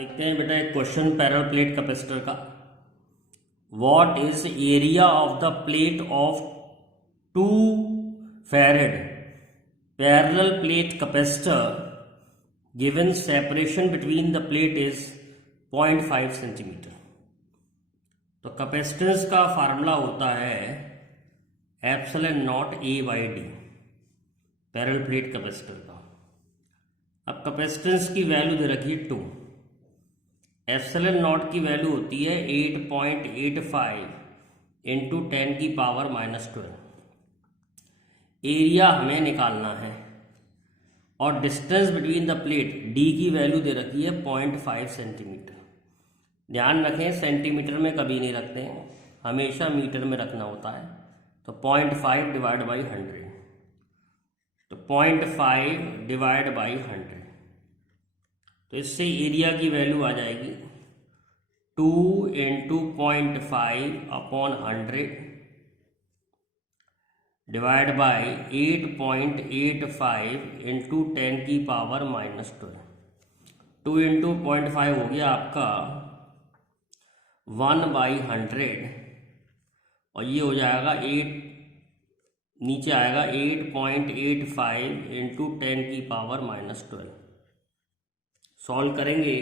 देखते हैं बेटा एक क्वेश्चन पैरेलल प्लेट कैपेसिटर का। What is area of the plate of 2 farad parallel plate capacitor given separation between the plate is 0.5 centimetre. तो capacitance का formula होता है epsilon naught A by D parallel plate capacitor का। अब capacitance की value दे रखी है 2, एप्सिलॉन नॉट की वैल्यू होती है 8.85 इंटू 10 की पावर -12। एरिया हमें निकालना है और distance between the plate D की वैल्यू दे रखी है 0.5 सेंटीमीटर। ध्यान रखें सेंटीमीटर में कभी नहीं रखते हैं, हमेशा मीटर में रखना होता है। तो 0.5 डिवाइड बाई 100, तो 0.5 डिवाइड बाई 100, तो इससे एरिया की वैल्यू आ जाएगी 2 into 0.5 upon 100 divide by 8.85 into 10 की पावर -12। 2 इंटू 0.5 हो गया आपका 1/100 और ये हो जाएगा 8, नीचे आएगा 8.85 इंटू 10 की पावर -12। सॉल्व करेंगे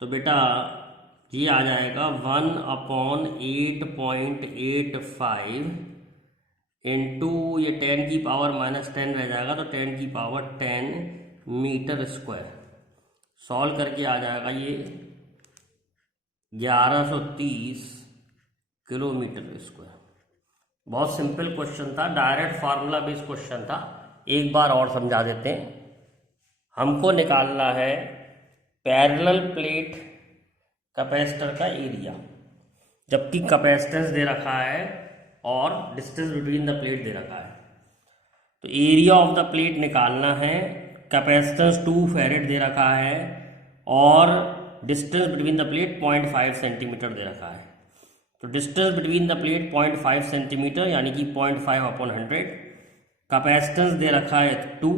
तो बेटा ये आ जाएगा 1/8.85 इंटू ये 10 की पावर -10 रह जाएगा, तो 10 की पावर 10 मीटर स्क्वायर। सॉल्व करके आ जाएगा ये 1130 किलोमीटर स्क्वायर। बहुत सिंपल क्वेश्चन था, डायरेक्ट फार्मूला बेस्ड क्वेश्चन था। एक बार और समझा देते हैं। हमको निकालना है पैरेलल प्लेट कैपेसिटर का एरिया, जबकि कैपेसिटेंस दे रखा है और डिस्टेंस बिटवीन द प्लेट दे रखा है। तो एरिया ऑफ द प्लेट निकालना है, कैपेसिटेंस 2 फैरेड दे रखा है और distance between the plate 0.5 centimetre दे रखा है। तो distance between the plate 0.5 centimetre यानी कि 0.5 अपॉन 100। कैपेसिटेंस दे रखा है 2,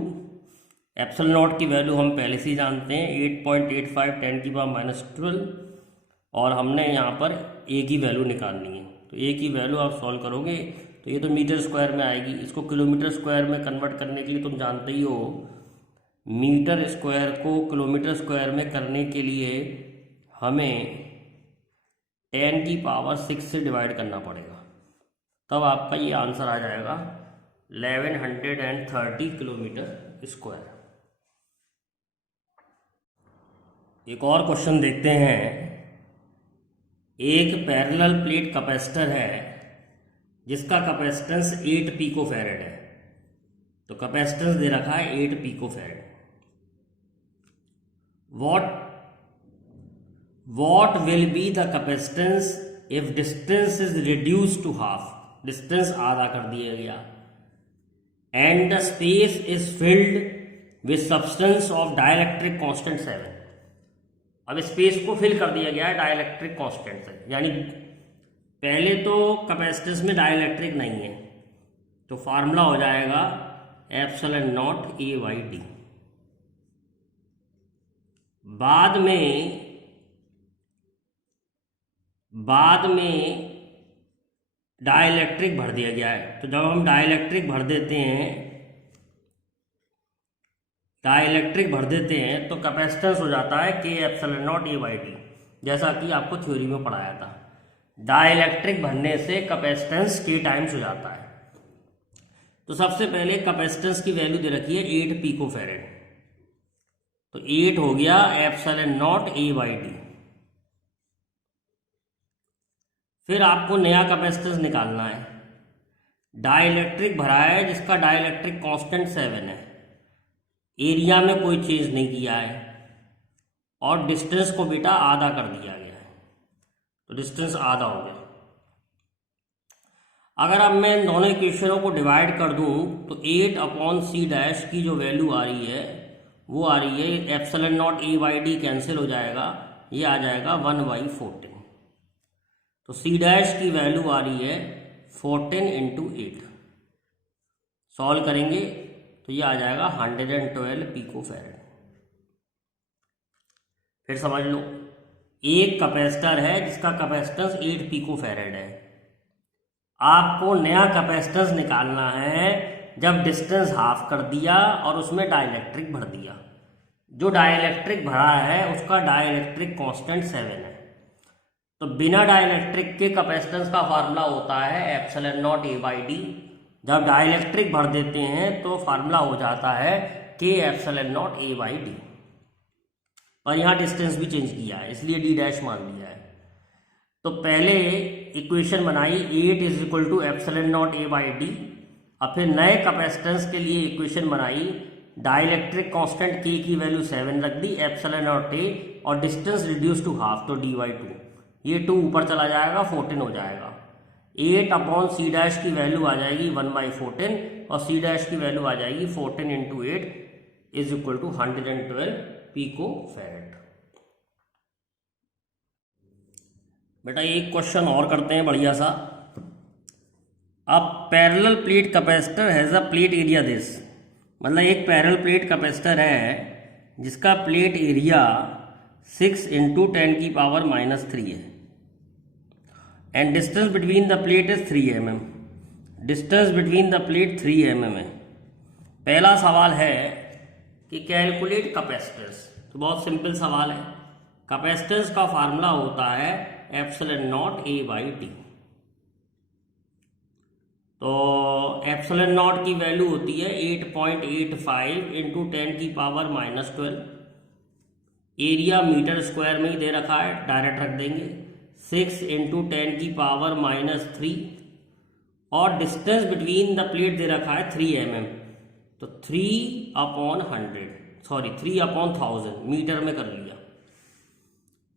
एप्सिलॉन नॉट की वैल्यू हम पहले से ही जानते हैं 8.85 10 की पावर -12, और हमने यहाँ पर ए की वैल्यू निकालनी है। तो ए की वैल्यू आप सॉल्व करोगे तो ये तो मीटर स्क्वायर में आएगी। इसको किलोमीटर स्क्वायर में कन्वर्ट करने के लिए तुम जानते ही हो, मीटर स्क्वायर को किलोमीटर स्क्वायर में करने के लिए हमें 10 की पावर 6 से डिवाइड करना पड़ेगा, तब आपका ये आंसर आ जाएगा 1130 किलोमीटर स्क्वायर। एक और क्वेश्चन देखते हैं। एक पैरेलल प्लेट कैपेसिटर है जिसका कैपेसिटेंस 8 पिको फैरेड है। तो कैपेसिटेंस दे रखा है 8 pico farad. What will be the capacitance if distance is reduced to half? Distance आधा कर दिया गया and the space is filled with substance of dielectric constant 7। अब स्पेस को फिल कर दिया गया है डाइलेक्ट्रिक कांस्टेंट से, यानी पहले तो कैपेसिटेंस में डाइलेक्ट्रिक नहीं है, तो फार्मूला हो जाएगा epsilon naught A by D. बाद में डाइलेक्ट्रिक भर दिया गया है। तो जब हम डाइलेक्ट्रिक भर देते हैं तो कैपेसिटेंस हो जाता है के epsilon naught A by D, जैसा कि आपको थ्योरी में पढ़ाया था। डाइलेक्ट्रिक भरने से कैपेसिटेंस के टाइम्स हो जाता है। तो सबसे पहले कैपेसिटेंस की वैल्यू दे रखी है 8 पिको फैरेड, तो 8 हो गया epsilon naught A by D. फिर आपको नया कैपेसिटेंस निकालना है। डाइलेक्ट्रिक भरा है जिसका डाइलेक्ट्रिक कांस्टेंट 7 है, एरिया में कोई चेंज नहीं किया है और डिस्टेंस को बेटा आधा कर दिया गया है, तो डिस्टेंस आधा हो गया। अगर अब मैं दोनों इक्वेशनों को डिवाइड कर दूं तो 8 अपॉन सी डैश की जो वैल्यू आ रही है वो आ रही है epsilon naught A by D cancel हो जाएगा, ये आ जाएगा 1/14। तो सी डैश की वैल्यू आ रही है 14 इंटू 8। सॉल्व करेंगे तो ये आ जाएगा 112 पिको फैरेड। फिर समझ लो, एक कैपेसिटर है जिसका कैपेसिटेंस 8 पिको फैरेड है। आपको नया कैपेसिटेंस निकालना है जब डिस्टेंस हाफ कर दिया और उसमें डाइलेक्ट्रिक भर दिया। जो डाइलेक्ट्रिक भरा है उसका डाइलेक्ट्रिक कांस्टेंट 7 है। तो बिना डाइलेक्ट्रिक के कैपेसिटेंस का फार्मूला होता है epsilon naught A by D. जब डाइलेक्ट्रिक भर देते हैं तो फार्मूला हो जाता है के epsilon naught A by D. और यहाँ डिस्टेंस भी चेंज किया है इसलिए डी डैश मान लिया है। तो पहले इक्वेशन बनाई 8 is equal to epsilon naught A by D. और फिर नए कैपेसिटेंस के लिए इक्वेशन बनाई, डाइलेक्ट्रिक कांस्टेंट के की वैल्यू 7 रख दी, एप्सिलॉन नॉट ए, और डिस्टेंस रिड्यूस टू हाफ तो डी बाई 2। ये 2 ऊपर चला जाएगा 14 हो जाएगा। 8 अपॉन सी डैश की वैल्यू आ जाएगी 1/14 और सी डैश की वैल्यू आ जाएगी 14 into 8 is equal to 112 pico farad. बेटा एक क्वेश्चन और करते हैं बढ़िया सा। अब parallel plate capacitor has a plate area this, मतलब एक पैरेलल प्लेट कैपेसिटर है जिसका प्लेट एरिया 6 इंटू 10 की पावर -3 है and distance between the plate is 3 mm। Distance between the plate 3 mm है। पहला सवाल है कि कैलकुलेट कैपेसिटेंस। तो बहुत सिंपल सवाल है। कैपेसिटेंस का फार्मूला होता है epsilon naught A by D. तो एप्सिलॉन नॉट की वैल्यू होती है 8.85 इंटू 10 की पावर -12। एरिया मीटर स्क्वायर में ही दे रखा है, डायरेक्ट रख देंगे। 6 इंटू 10 की पावर -3 और डिस्टेंस बिटवीन द प्लेट दे रखा है 3 mm। तो 3/1000 मीटर में कर लिया।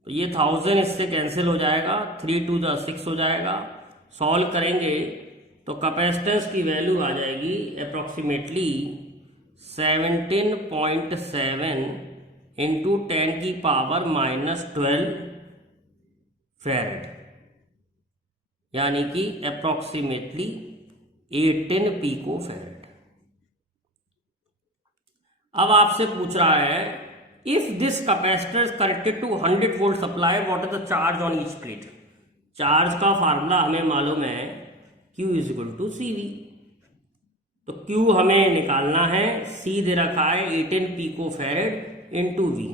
तो ये 1000 इससे कैंसिल हो जाएगा, 3 2 6 हो जाएगा। सॉल्व करेंगे तो कैपेसिटेंस की वैल्यू आ जाएगी अप्रॉक्सीमेटली 17.7 इंटू 10 की पावर -12 फैरेड, यानी कि अप्रॉक्सीमेटली 18 पिको फैरेड। अब आपसे पूछ रहा है if this capacitor is connected to 100 volt supply what is the charge on each plate. Charge का फार्मूला हमें मालूम है Q is equal to C V. तो Q हमें निकालना है, C दे रखा है 18 पिको फैरेड इंटू वी।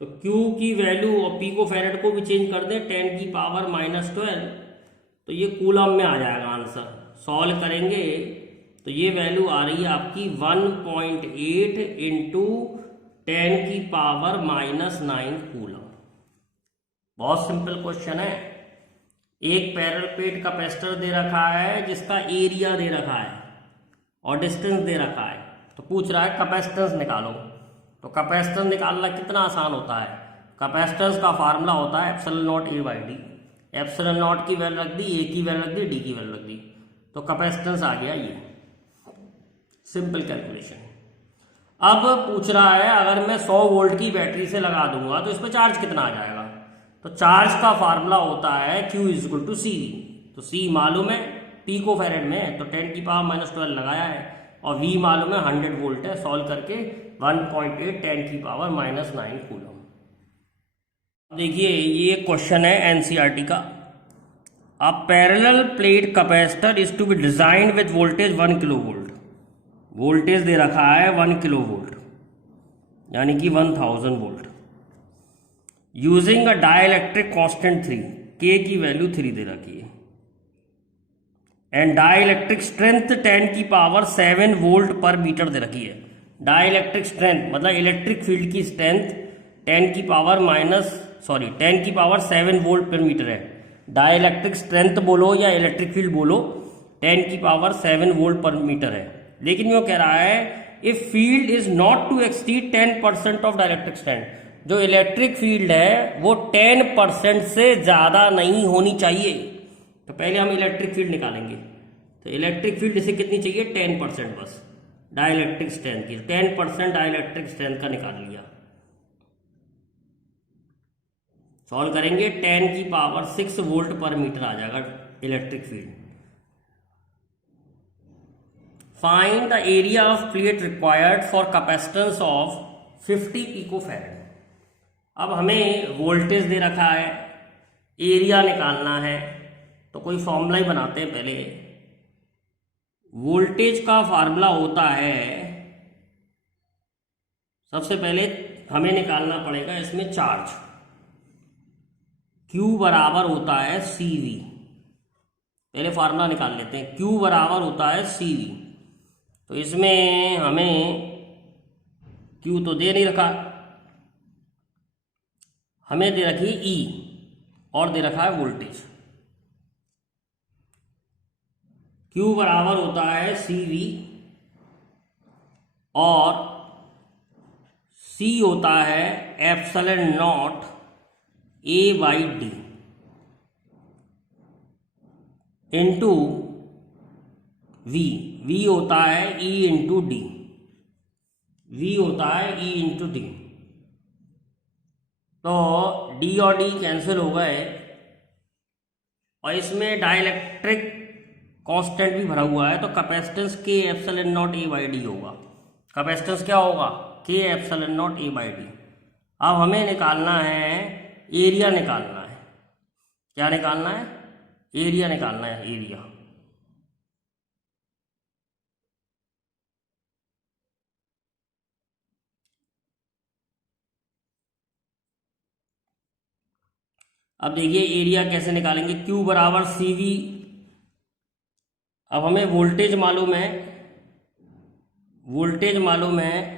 तो Q की वैल्यू और पिको फैरेड को भी चेंज कर दें 10 की पावर -12, तो ये कूलम में आ जाएगा आंसर। सॉल्व करेंगे तो ये वैल्यू आ रही है आपकी 1.8 इंटू 10 की पावर -9 कूलम। बहुत सिंपल क्वेश्चन है। एक पैरेलल प्लेट कैपेसिटर दे रखा है जिसका एरिया दे रखा है और डिस्टेंस दे रखा है। तो पूछ रहा है कैपेसिटेंस निकालो। तो कैपेसिटेंस निकालना कितना आसान होता है। कैपेसिटेंस का फार्मूला होता है epsilon naught A by D. Epsilon not की वैल्यू रख दी, ए की वैल्यू रख दी, डी की वैल्यू रख दी, तो कैपेसिटेंस आ गया ये। Simple calculation. अब पूछ रहा है अगर मैं 100 वोल्ट की बैटरी से लगा दूंगा तो इस पर चार्ज कितना आ जाएगा। तो चार्ज का फार्मूला होता है Q is equal to C V. तो C मालूम है पिको फैरेड में, तो 10 की पावर -12 लगाया है, और V मालूम है 100 वोल्ट है। सॉल्व करके 1.8 10 की पावर -9 कूलम। देखिए ये क्वेश्चन है एनसीईआरटी का। A parallel plate capacitor is to be design with voltage 1 kilo volt. Voltage दे रखा है 1 किलो वोल्ट यानी कि 1000 volt, using a dielectric constant 3, के की वैल्यू 3 दे रखी है, एंड डाइलेक्ट्रिक स्ट्रेंथ 10 की पावर 7 वोल्ट पर मीटर दे रखी है। डाइलेक्ट्रिक स्ट्रेंथ मतलब इलेक्ट्रिक फील्ड की स्ट्रेंथ 10 की पावर 7 वोल्ट पर मीटर है। डाइलेक्ट्रिक स्ट्रेंथ बोलो या इलेक्ट्रिक फील्ड बोलो, 10 की पावर 7 वोल्ट पर मीटर है। लेकिन वो कह रहा है if field is not to exceed 10% of dielectric strength, जो इलेक्ट्रिक फील्ड है वो 10% से ज्यादा नहीं होनी चाहिए। तो पहले हम इलेक्ट्रिक फील्ड निकालेंगे। तो इलेक्ट्रिक फील्ड इसे कितनी चाहिए 10% बस डाइलेक्ट्रिक स्ट्रेंथ की। 10% डाइलेक्ट्रिक स्ट्रेंथ का निकाल लिया। सॉल्व करेंगे 10 की पावर 6 वोल्ट पर मीटर आ जाएगा electric field. Find the area of plate required for capacitance of 50 picofarad. अब हमें वोल्टेज दे रखा है, एरिया निकालना है, तो कोई फॉर्मूला ही बनाते हैं पहले। वोल्टेज का फार्मूला होता है, सबसे पहले हमें निकालना पड़ेगा इसमें चार्ज। Q बराबर होता है CV। पहले फार्मूला निकाल लेते हैं। Q बराबर होता है CV। तो इसमें हमें Q तो दे नहीं रखा, हमें दे रखी E और दे रखा है वोल्टेज। Q बराबर होता है CV और C होता है epsilon not A/D into V होता है E इंटू D। V होता है E इंटू D। तो D और D कैंसिल हो गए और इसमें डाइलेक्ट्रिक कांस्टेंट भी भरा हुआ है, तो capacitance K epsilon not A/D होगा। कैपेसिटेंस क्या होगा? K epsilon not A/D। अब हमें निकालना है एरिया, निकालना है। क्या निकालना है? एरिया निकालना है, एरिया। अब देखिए एरिया कैसे निकालेंगे। Q बराबर CV। अब हमें वोल्टेज मालूम है, वोल्टेज मालूम है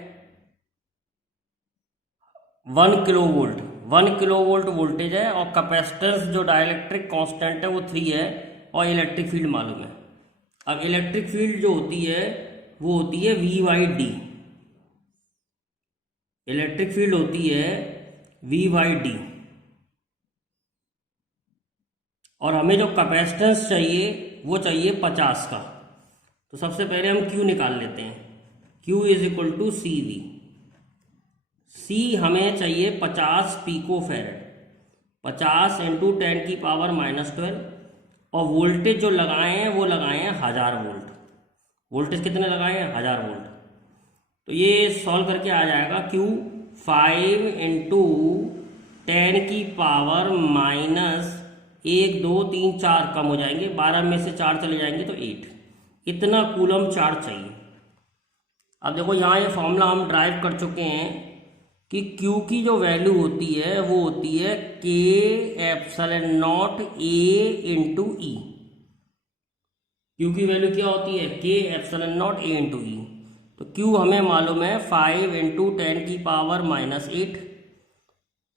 1 किलोवोल्ट। 1 किलोवोल्ट वोल्टेज है और कैपेसिटेंस जो डाइलेक्ट्रिक कांस्टेंट है वो 3 है और इलेक्ट्रिक फील्ड मालूम है। अब इलेक्ट्रिक फील्ड जो होती है वो होती है V/D। इलेक्ट्रिक फील्ड होती है V/D और हमें जो कैपेसिटेंस चाहिए वो चाहिए 50 का। तो सबसे पहले हम Q निकाल लेते हैं। Q is equal to CV। C हमें चाहिए 50 पिकोफैरेड, 50 इंटू 10 की पावर -12 और वोल्टेज जो लगाए हैं वो लगाए हैं 1000 वोल्ट। वोल्टेज कितने लगाए हैं? 1000 वोल्ट। तो ये सॉल्व करके आ जाएगा Q 5 इंटू 10 की पावर -1 2 3 4 कम हो जाएंगे, 12 में से 4 चले जाएंगे तो 8। इतना कूलम चार्ज चाहिए। अब देखो यहाँ ये फॉर्मूला हम ड्राइव कर चुके हैं कि Q की जो वैल्यू होती है वो होती है K epsilon not A into E। Q की वैल्यू क्या होती है? K epsilon not A into E। तो Q हमें मालूम है 5 इंटू 10 की पावर -8।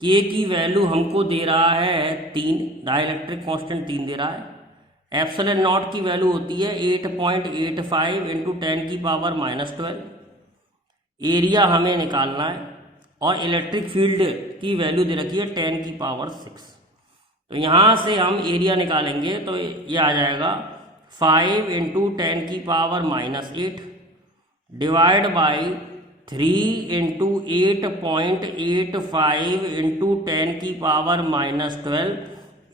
K की वैल्यू हमको दे रहा है 3, डाइलेक्ट्रिक कांस्टेंट 3 दे रहा है। एप्सिलॉन नॉट की वैल्यू होती है 8.85 इंटू 10 की पावर -12। एरिया हमें निकालना है और इलेक्ट्रिक फील्ड की वैल्यू दे रखी है 10 की पावर 6। तो यहाँ से हम एरिया निकालेंगे तो ये आ जाएगा 5 इंटू 10 की power -8 divide by 3 into 8.85 into 10 की पावर -12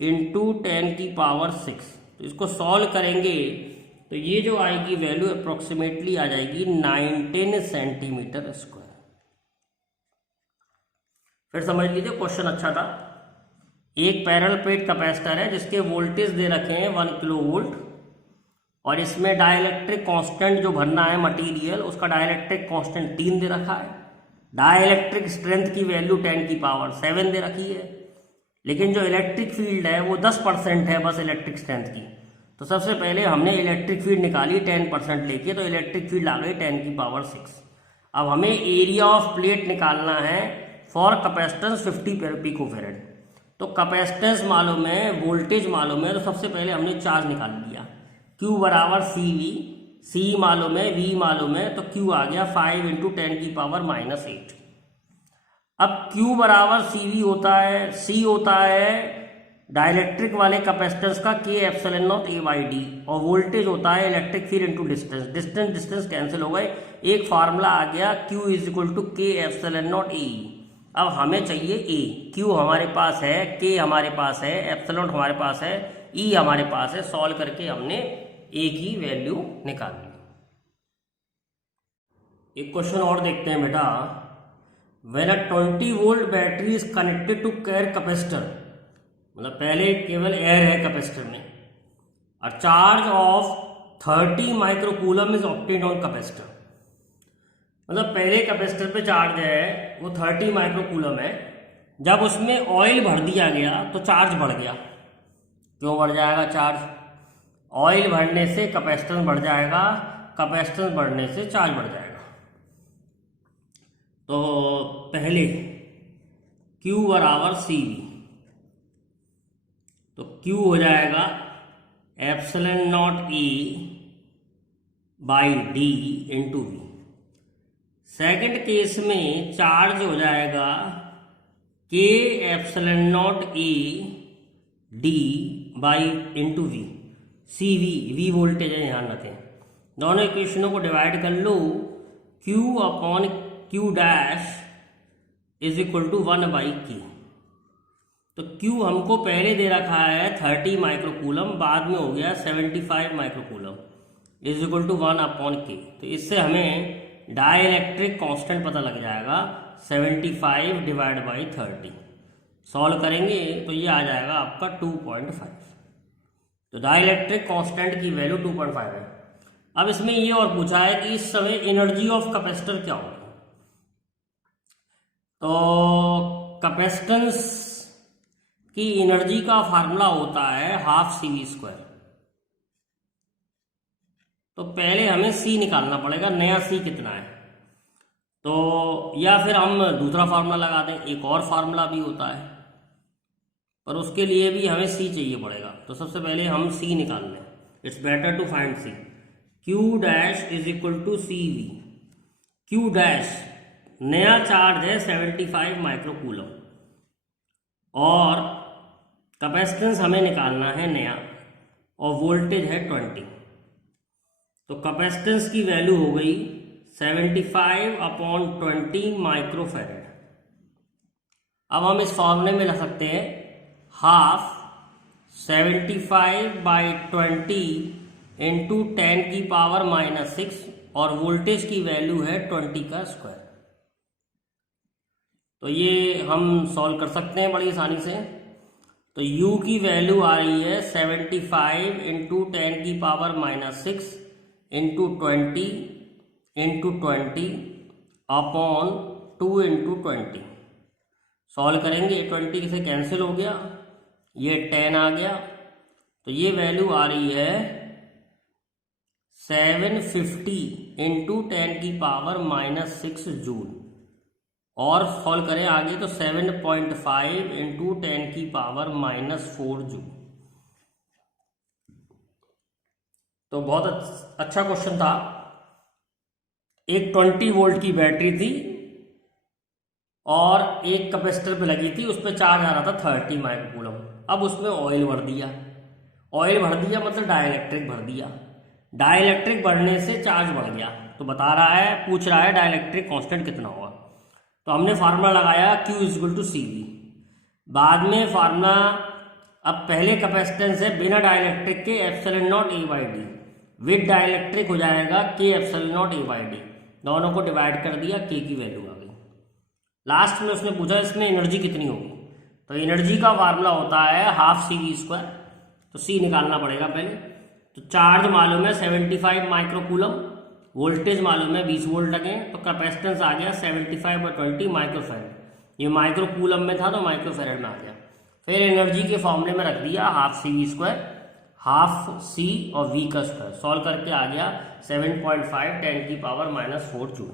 इंटू 10 की पावर 6। तो इसको सॉल्व करेंगे तो ये जो आएगी वैल्यू अप्रोक्सीमेटली आ जाएगी 19 सेंटीमीटर स्क्वायर। फिर समझ लीजिए क्वेश्चन अच्छा था। एक पैरेलल प्लेट कैपेसिटर है जिसके वोल्टेज दे रखे हैं 1 किलोवोल्ट और इसमें डाइलेक्ट्रिक कांस्टेंट जो भरना है मटेरियल, उसका डाइलेक्ट्रिक कांस्टेंट 3 दे रखा है। डाइलेक्ट्रिक स्ट्रेंथ की वैल्यू 10 की पावर 7 दे रखी है। लेकिन जो इलेक्ट्रिक फील्ड है वो 10% है बस इलेक्ट्रिक स्ट्रेंथ की। तो सबसे पहले हमने इलेक्ट्रिक फील्ड निकाली 10% लेके, तो इलेक्ट्रिक फील्ड आ गई 10 की पावर 6। अब हमें एरिया ऑफ प्लेट निकालना है फॉर कैपेसिटेंस 50 पिकोफैरेड। तो कैपेसिटेंस मालूम है, वोल्टेज मालूम है, तो सबसे पहले हमने चार्ज निकाल लिया। Q बराबर CV, C मालूम है, V मालूम है, तो Q आ गया 5 इंटू 10 की पावर -8। अब Q बराबर CV होता है, C होता है डाइलेक्ट्रिक वाले कैपेसिटेंस का K एप्सिलॉन नॉट A/D और वोल्टेज होता है electric field into distance. Distance cancel हो गए, एक फार्मूला आ गया Q is equal to K epsilon naught AE। अब हमें चाहिए A। Q हमारे पास है, K हमारे पास है, एप्सिलॉन हमारे पास है, E हमारे पास है। सॉल्व करके हमने A की वैल्यू निकाल ली। एक क्वेश्चन और देखते हैं बेटा। When a 20 volt battery is connected to air capacitor, मतलब पहले केवल एयर है कैपेसिटर में, और charge of 30 microcoulomb is obtained on capacitor, मतलब पहले कैपेसिटर पे चार्ज है वो 30 माइक्रोकूलम है, जब उसमें ऑयल भर दिया गया तो चार्ज बढ़ गया। क्यों बढ़ जाएगा चार्ज? ऑयल भरने से कैपेसिटेंस बढ़ जाएगा, कैपेसिटेंस बढ़ने से चार्ज बढ़ जाएगा। तो पहले Q बराबर CV, तो Q हो जाएगा epsilon naught E by D into V। Second case में चार्ज हो जाएगा K epsilon naught E D by into V, CV, V voltage है, ध्यान रखें। दोनों इक्वेशनों को डिवाइड कर लो, Q upon Q dash is equal to 1 by K। तो Q हमको पहले दे रखा है 30 माइक्रोकूलम, बाद में हो गया 75 microcoulomb, is equal to 1 upon K। तो इससे हमें डाइलेक्ट्रिक कांस्टेंट पता लग जाएगा 75 डिवाइड बाई 30। सॉल्व करेंगे तो ये आ जाएगा आपका 2.5। तो डाइलेक्ट्रिक कांस्टेंट की वैल्यू 2.5 है। अब इसमें ये और पूछा है कि इस समय एनर्जी ऑफ कैपेसिटर क्या होगी। तो कैपेसिटेंस की एनर्जी का फार्मूला होता है हाफ CV²। तो पहले हमें C निकालना पड़ेगा, नया C कितना है। तो या फिर हम दूसरा फार्मूला लगा दें, एक और फार्मूला भी होता है, पर उसके लिए भी हमें C चाहिए पड़ेगा। तो सबसे पहले हम C निकाल लें, it's better to find C। Q dash is equal to CV। Q डैश नया चार्ज है 75 माइक्रोकूलम, और कैपेसिटेंस हमें निकालना है नया, और वोल्टेज है 20। तो कैपेसिटेंस की वैल्यू हो गई 75 अपॉन 20 माइक्रोफैरेड। अब हम इस फॉर्मूले में लिख सकते हैं हाफ 75 बाई 20 इंटू 10 की पावर -6, और वोल्टेज की वैल्यू है 20 का स्क्वायर। तो ये हम सॉल्व कर सकते हैं बड़ी आसानी से। तो U की वैल्यू आ रही है 75 इंटू 10 की power -6 into 20 into 20 upon 2 into 20। Solve करेंगे, 20 से कैंसिल हो गया, ये 10 आ गया, तो ये वैल्यू आ रही है 750 इंटू 10 की पावर -6 जूल। और सॉल्व करें आगे तो 7.5 इंटू 10 की पावर -4 जूल। तो बहुत अच्छा क्वेश्चन था। एक 20 वोल्ट की बैटरी थी और एक कैपेसिटर पे लगी थी, उस पर चार्ज आ रहा था 30 माइक्रोकूलम। अब उसमें ऑयल भर दिया, ऑयल भर दिया मतलब डाइलेक्ट्रिक भर दिया, डाइलेक्ट्रिक बढ़ने से चार्ज बढ़ गया। तो बता रहा है, पूछ रहा है डाइलेक्ट्रिक कांस्टेंट कितना होगा। तो हमने फार्मूला लगाया Q इक्वल टू CV। बाद में फार्मूला, अब पहले कैपेसिटेंस है बिना डाइलेक्ट्रिक के epsilon not A by D, with dielectric हो जाएगा K epsilon not A by D। दोनों को डिवाइड कर दिया, K की वैल्यू आ गई। लास्ट में उसने पूछा इसमें एनर्जी कितनी होगी। तो एनर्जी का फार्मूला होता है हाफ CV²। तो C निकालना पड़ेगा पहले। तो चार्ज मालूम है 75 माइक्रोकूलम, वोल्टेज मालूम है 20 वोल्ट लगे, तो कैपेसिटेंस आ गया 75/20 माइक्रोफैरेड। ये माइक्रोकूलम में था तो माइक्रोफैरेड में आ गया। फिर एनर्जी के फॉर्मूले में रख दिया हाफ CV², हाफ C और V का स्क्वायर। सॉल्व करके आ गया 7.5 10 की पावर -4 जूल।